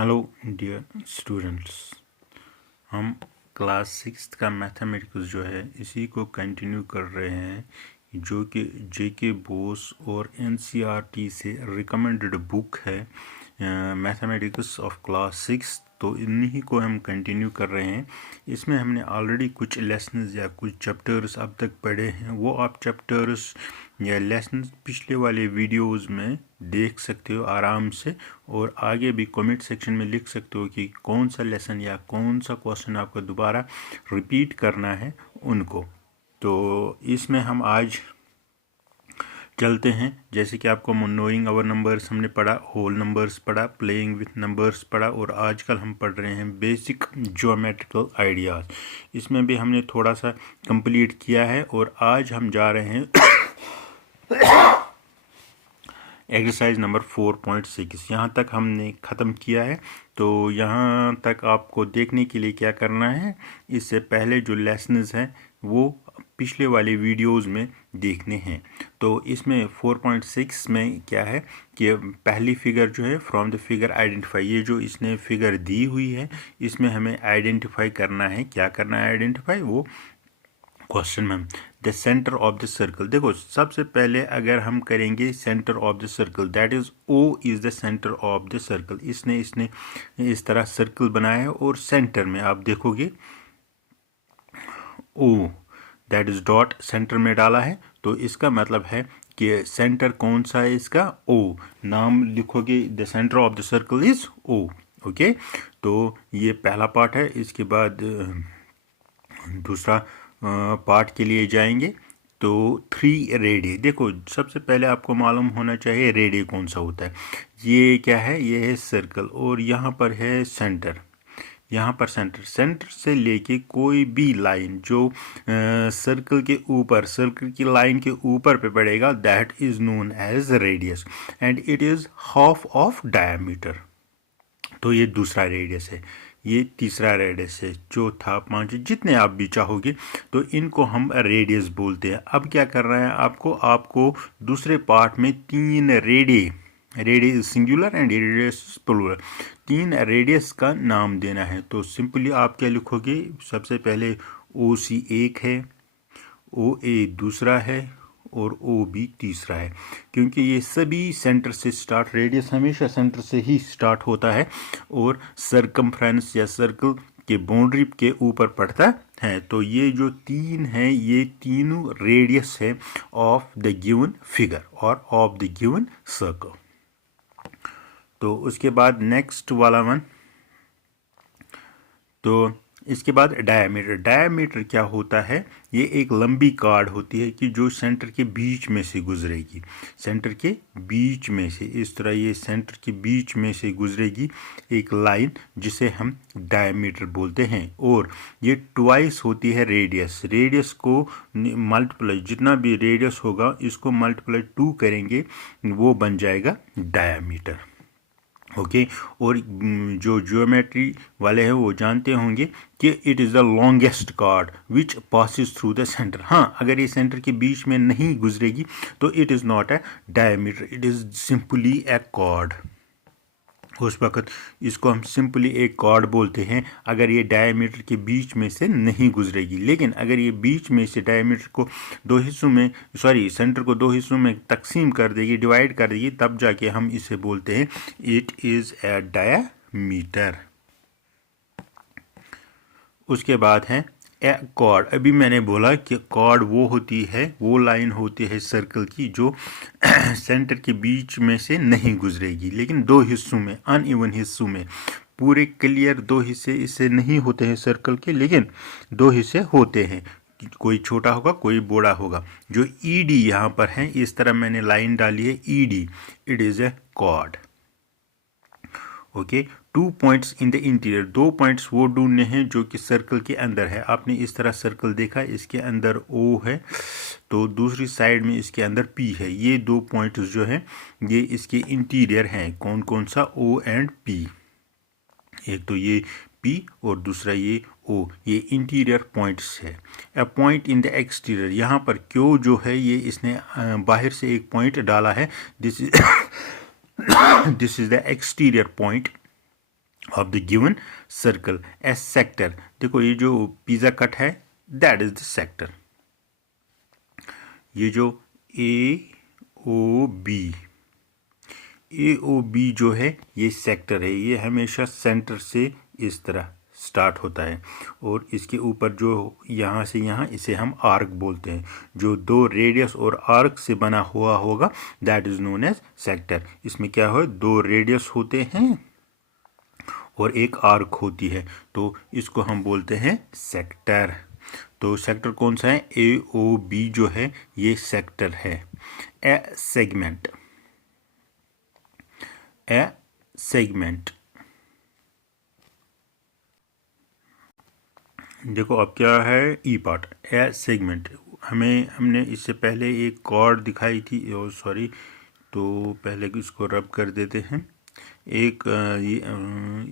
Hello dear students, हम class 6 का mathematics जो है इसी को कंटिन्यू कर रहे हैं जो कि जेके बोस और एनसीईआरटी से रिकमेंडेड बुक है मैथमेटिक्स ऑफ क्लास 6। तो इन्हीं को हम कंटिन्यू कर रहे हैं। इसमें हमने ऑलरेडी कुछ लेसन्स या कुछ चैप्टर्स अब तक पढ़े हैं। वो आप चैप्टर्स या लेसन्स पिछले वाले वीडियोस में देख सकते हो आराम से, और आगे भी कमेंट सेक्शन में लिख सकते हो कि कौन सा लेसन या कौन सा क्वेश्चन आपको दोबारा रिपीट करना है उनको। तो इसमें हम आज चलते हैं। जैसे कि आपको नोइंग आवर नंबर्स हमने पढ़ा, होल नंबर्स पढ़ा, प्लेइंग विथ नंबर्स पढ़ा, और आजकल हम पढ़ रहे हैं बेसिक ज्योमेट्रिकल आइडियाज़। इसमें भी हमने थोड़ा सा कंप्लीट किया है और आज हम जा रहे हैं एक्सरसाइज नंबर 4.6। यहाँ तक हमने ख़त्म किया है। तो यहाँ तक आपको देखने के लिए क्या करना है, इससे पहले जो लेसन्स हैं वो पिछले वाले वीडियोस में देखने हैं। तो इसमें 4.6 में क्या है कि पहली फिगर जो है फ्रॉम द फिगर आइडेंटिफाई, ये जो इसने फिगर दी हुई है इसमें हमें आइडेंटिफाई करना है। क्या करना है आइडेंटिफाई, वो क्वेश्चन में the centre of the circle. देखो सबसे पहले अगर हम करेंगे centre of the circle, that is O is the centre of the circle. इसने इस तरह सर्कल बनाया है और सेंटर में आप देखोगे ओ, दैट इज डॉट सेंटर में डाला है। तो इसका मतलब है कि सेंटर कौन सा है इसका, ओ। नाम लिखोगे the centre of the circle is O. Okay, तो ये पहला पार्ट है। इसके बाद दूसरा पार्ट के लिए जाएंगे। तो 3 रेडियस, देखो सबसे पहले आपको मालूम होना चाहिए रेडियस कौन सा होता है। ये क्या है, ये है सर्कल, और यहाँ पर है सेंटर। यहाँ पर सेंटर से लेके कोई भी लाइन जो सर्कल के ऊपर, सर्कल की लाइन के ऊपर पे पड़ेगा, that is known as radius and it is half of diameter. तो ये दूसरा रेडियस है, ये तीसरा रेडियस है, चौथा, पांचवा, जितने आप भी चाहोगे। तो इनको हम रेडियस बोलते हैं। अब क्या करना है आपको दूसरे पार्ट में 3 radius singular and radius plural, 3 radius का नाम देना है। तो सिंपली आप क्या लिखोगे, सबसे पहले ओ सी एक है, ओ ए दूसरा है, और ओ बी तीसरा है। क्योंकि ये सभी सेंटर से स्टार्ट, रेडियस हमेशा सेंटर से ही स्टार्ट होता है और सरकमफ्रेंस या सर्कल के बाउंड्री के ऊपर पड़ता है। तो ये जो 3 है, ये तीनों रेडियस है ऑफ द गिवन फिगर और ऑफ द गिवन सर्कल। तो उसके बाद नेक्स्ट वाला वन, तो इसके बाद डायमीटर क्या होता है, ये एक लंबी कार्ड होती है कि जो सेंटर के बीच में से गुजरेगी, सेंटर के बीच में से, इस तरह ये सेंटर के बीच में से गुजरेगी एक लाइन जिसे हम डायमीटर बोलते हैं। और ये ट्वाइस होती है रेडियस को मल्टीप्लाई, जितना भी रेडियस होगा इसको मल्टीप्लाई 2 करेंगे, वो बन जाएगा डायमीटर। ओके, और जो ज्योमेट्री वाले हैं वो जानते होंगे कि it is the longest card which passes through the centre. हाँ, अगर ये सेंटर के बीच में नहीं गुजरेगी तो it is not a diameter, it is simply a chord. उस वक्त इसको हम सिंपली एक कॉर्ड बोलते हैं अगर ये डायमीटर के बीच में से नहीं गुजरेगी। लेकिन अगर ये बीच में से डायमीटर को 2 हिस्सों में, सेंटर को 2 हिस्सों में तकसीम कर देगी, डिवाइड कर देगी, तब जाके हम इसे बोलते हैं इट इज़ ए डायमीटर। उसके बाद है ए कॉर्ड। अभी मैंने बोला कि कॉर्ड वो होती है, वो लाइन होती है सर्कल की जो सेंटर के बीच में से नहीं गुजरेगी, लेकिन 2 हिस्सों में, अनइवन हिस्सों में, पूरे क्लियर 2 हिस्से इससे नहीं होते हैं सर्कल के, लेकिन 2 हिस्से होते हैं, कोई छोटा होगा कोई बड़ा होगा। जो ईडी यहाँ पर है, इस तरह मैंने लाइन डाली है ED, it is a chord. Okay, 2 points in the interior, 2 points वो ढूंढने हैं जो कि सर्कल के अंदर है। आपने इस तरह सर्कल देखा, इसके अंदर O है, तो दूसरी साइड में इसके अंदर P है। ये 2 पॉइंट्स जो हैं ये इसके इंटीरियर हैं। कौन कौन सा, O एंड P। एक तो ये P और दूसरा ये O, ये इंटीरियर पॉइंट्स है। ए पॉइंट इन द एक्सटीरियर, यहाँ पर Q जो है ये इसने बाहर से एक पॉइंट डाला है, this is this is the exterior point of the given circle. A sector, देखो ये जो पिज़्ज़ा कट है दैट इज द सेक्टर। ये जो ए ओ बी जो है ये सेक्टर है, ये हमेशा सेंटर से इस तरह स्टार्ट होता है और इसके ऊपर जो यहाँ से यहाँ, इसे हम आर्क बोलते हैं। जो दो रेडियस और आर्क से बना हुआ होगा that is known as sector. इसमें क्या हो, दो रेडियस होते हैं और एक आर्क होती है, तो इसको हम बोलते हैं सेक्टर। तो सेक्टर कौन सा है, ए ओ बी जो है ये सेक्टर है। ए सेगमेंट, ए सेगमेंट, देखो अब क्या है ई पार्ट, ए सेगमेंट। हमने इससे पहले एक कॉर्ड दिखाई थी, सॉरी, तो पहले इसको रब कर देते हैं। एक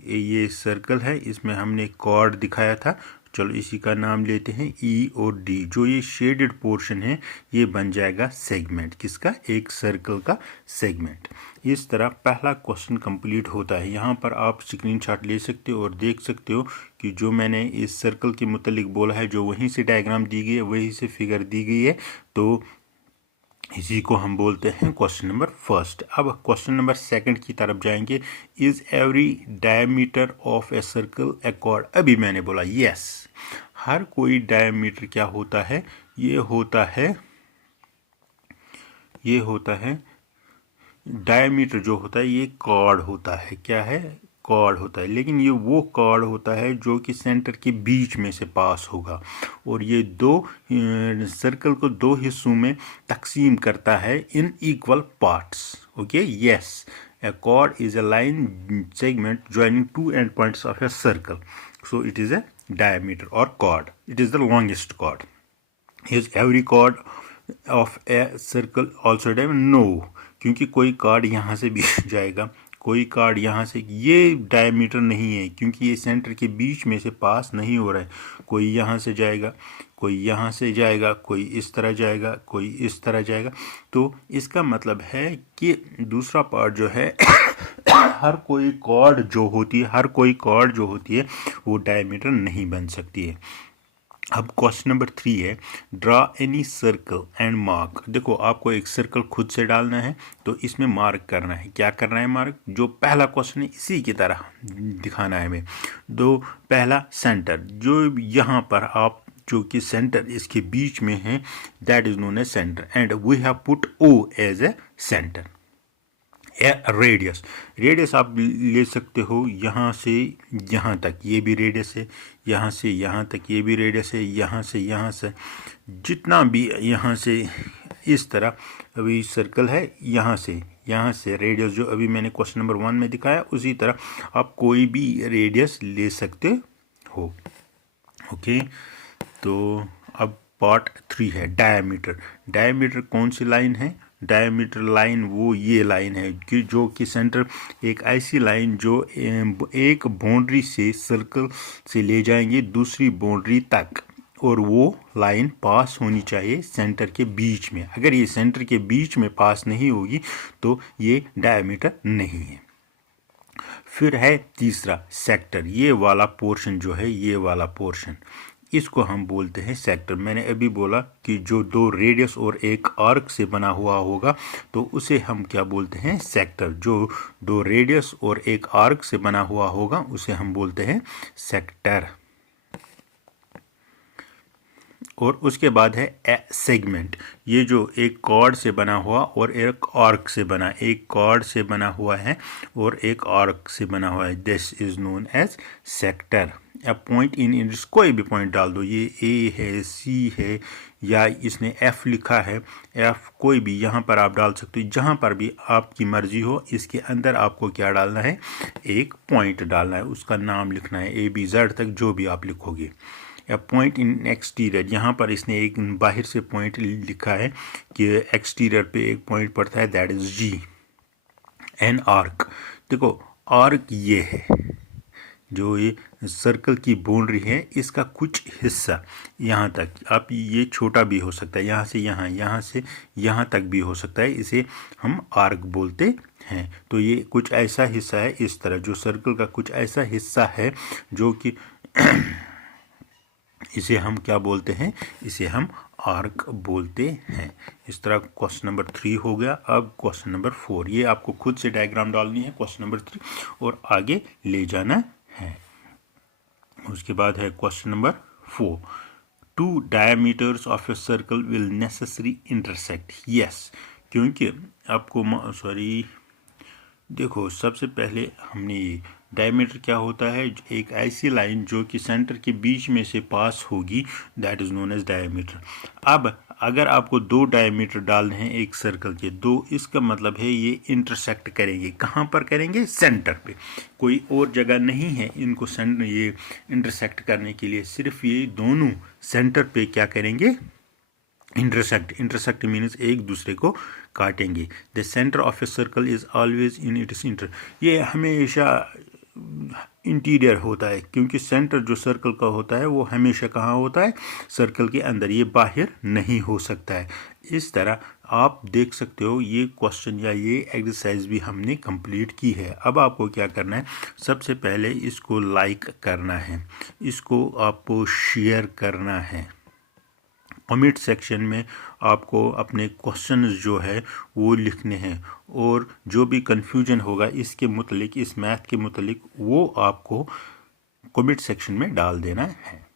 ये सर्कल है, इसमें हमने कॉर्ड दिखाया था, चलो इसी का नाम लेते हैं ई और डी। जो ये शेडेड पोर्शन है ये बन जाएगा सेगमेंट, किसका, एक सर्कल का सेगमेंट। इस तरह पहला क्वेश्चन कंप्लीट होता है। यहाँ पर आप स्क्रीनशॉट ले सकते हो और देख सकते हो कि जो मैंने इस सर्कल के मुतालिक बोला है, जो वहीं से डायग्राम दी गई है वहीं से फिगर दी गई है, तो इसी को हम बोलते हैं क्वेश्चन नंबर फर्स्ट। अब क्वेश्चन नंबर सेकंड की तरफ जाएंगे। Is every diameter of a circle a chord. अभी मैंने बोला यस, हर कोई डायमीटर क्या होता है, ये होता है डायमीटर जो होता है ये कॉर्ड होता है। क्या है, कॉर्ड होता है, लेकिन ये वो कॉर्ड होता है जो कि सेंटर के बीच में से पास होगा और ये दो सर्कल को दो हिस्सों में तकसीम करता है in equal parts. Okay, yes, a chord is a line segment joining two end points of a circle, so it is a diameter or chord. It is the longest chord. Is every chord of a circle also diameter? No, क्योंकि कोई card यहाँ से भी जाएगा, कोई card यहाँ से, ये डायमीटर नहीं है क्योंकि ये सेंटर के बीच में से पास नहीं हो रहा है। कोई यहाँ से जाएगा, कोई यहाँ से जाएगा, कोई इस तरह जाएगा, कोई इस तरह जाएगा। तो इसका मतलब है कि दूसरा पार्ट जो है हर कोई कॉर्ड जो होती है वो डायमीटर नहीं बन सकती है। अब क्वेश्चन नंबर 3 है, draw any circle and mark. देखो आपको एक सर्कल खुद से डालना है, तो इसमें मार्क करना है। क्या करना है, मार्क। जो पहला क्वेश्चन है इसी की तरह दिखाना है हमें। दो, पहला सेंटर, जो यहाँ पर आप जो कि सेंटर इसके बीच में है that is known as centre and we have put O as a centre. Radius, radius आप ले सकते हो यहाँ से यहाँ तक, ये भी रेडियस है, यहाँ से यहाँ तक ये भी रेडियस है, यहाँ से जितना भी यहाँ से इस तरह अभी सर्कल है, यहाँ से रेडियस जो अभी मैंने क्वेश्चन नंबर 1 में दिखाया उसी तरह आप कोई भी रेडियस ले सकते हो। ओके, तो अब पार्ट 3 है डायमीटर। डायमीटर कौन सी लाइन है, डायमीटर लाइन वो ये लाइन है कि जो कि सेंटर, एक ऐसी लाइन जो एक बाउंड्री से सर्कल से ले जाएंगे दूसरी बाउंड्री तक और वो लाइन पास होनी चाहिए सेंटर के बीच में। अगर ये सेंटर के बीच में पास नहीं होगी तो ये डायमीटर नहीं है। फिर है तीसरा सेक्टर, ये वाला पोर्शन जो है, ये वाला पोर्शन, इसको हम बोलते हैं सेक्टर। मैंने अभी बोला कि जो दो रेडियस और एक आर्क से बना हुआ होगा तो उसे हम क्या बोलते हैं, सेक्टर। जो दो रेडियस और एक आर्क से बना हुआ होगा उसे हम बोलते हैं सेक्टर। और उसके बाद है ए सेगमेंट, ये जो एक कॉर्ड से बना हुआ और एक आर्क से बना, एक कॉर्ड से बना हुआ है और एक आर्क से बना हुआ है, this is known as sector. A point in interest, कोई भी पॉइंट डाल दो, ये ए है, सी है, या इसने एफ लिखा है, एफ कोई भी यहाँ पर आप डाल सकते हो, जहाँ पर भी आपकी मर्जी हो। इसके अंदर आपको क्या डालना है, एक पॉइंट डालना है, उसका नाम लिखना है, ए बी जेड तक जो भी आप लिखोगे। ए पॉइंट इन एक्सटीरियर, यहाँ पर इसने एक बाहर से पॉइंट लिखा है कि एक्सटीरियर पे एक पॉइंट पड़ता है that is G. An arc, देखो आर्क ये है, जो ये सर्कल की बाउंड्री है इसका कुछ हिस्सा यहाँ तक, आप ये छोटा भी हो सकता है, यहाँ से यहाँ, यहाँ से यहाँ तक भी हो सकता है, इसे हम आर्क बोलते हैं। तो ये कुछ ऐसा हिस्सा है, इस तरह जो सर्कल का कुछ ऐसा हिस्सा है जो कि इसे हम क्या बोलते हैं, इसे हम आर्क बोलते हैं। इस तरह क्वेश्चन नंबर 3 हो गया। अब क्वेश्चन नंबर 4, ये आपको खुद से डायग्राम डालनी है क्वेश्चन नंबर 3 और आगे ले जाना है। उसके बाद है question number 4, 2 diameters of a circle will necessary intersect. Yes, क्योंकि आपको देखो सबसे पहले हमने ये डायमीटर क्या होता है, एक ऐसी लाइन जो कि सेंटर के बीच में से पास होगी, that is known as diameter. अब अगर आपको 2 डायमीटर डालने हैं एक सर्कल के, 2, इसका मतलब है ये इंटरसेक्ट करेंगे। कहाँ पर करेंगे? सेंटर पे, कोई और जगह नहीं है इनको ये इंटरसेक्ट करने के लिए, सिर्फ ये दोनों सेंटर पे क्या करेंगे? इंटरसेक्ट मीन्स एक दूसरे को काटेंगे। The centre of a circle is always in its inter, ये हमेशा इंटीरियर होता है, क्योंकि सेंटर जो सर्कल का होता है वो हमेशा कहाँ होता है? सर्कल के अंदर, ये बाहर नहीं हो सकता है। इस तरह आप देख सकते हो ये क्वेश्चन या ये एक्सरसाइज भी हमने कंप्लीट की है। अब आपको क्या करना है, सबसे पहले इसको लाइक करना है, इसको आपको शेयर करना है। कमेंट सेक्शन में आपको अपने क्वेश्चंस जो है वो लिखने हैं, और जो भी कन्फ्यूजन होगा इसके मुतलिक, इस मैथ के मुतलिक, वो आपको कमेंट सेक्शन में डाल देना है।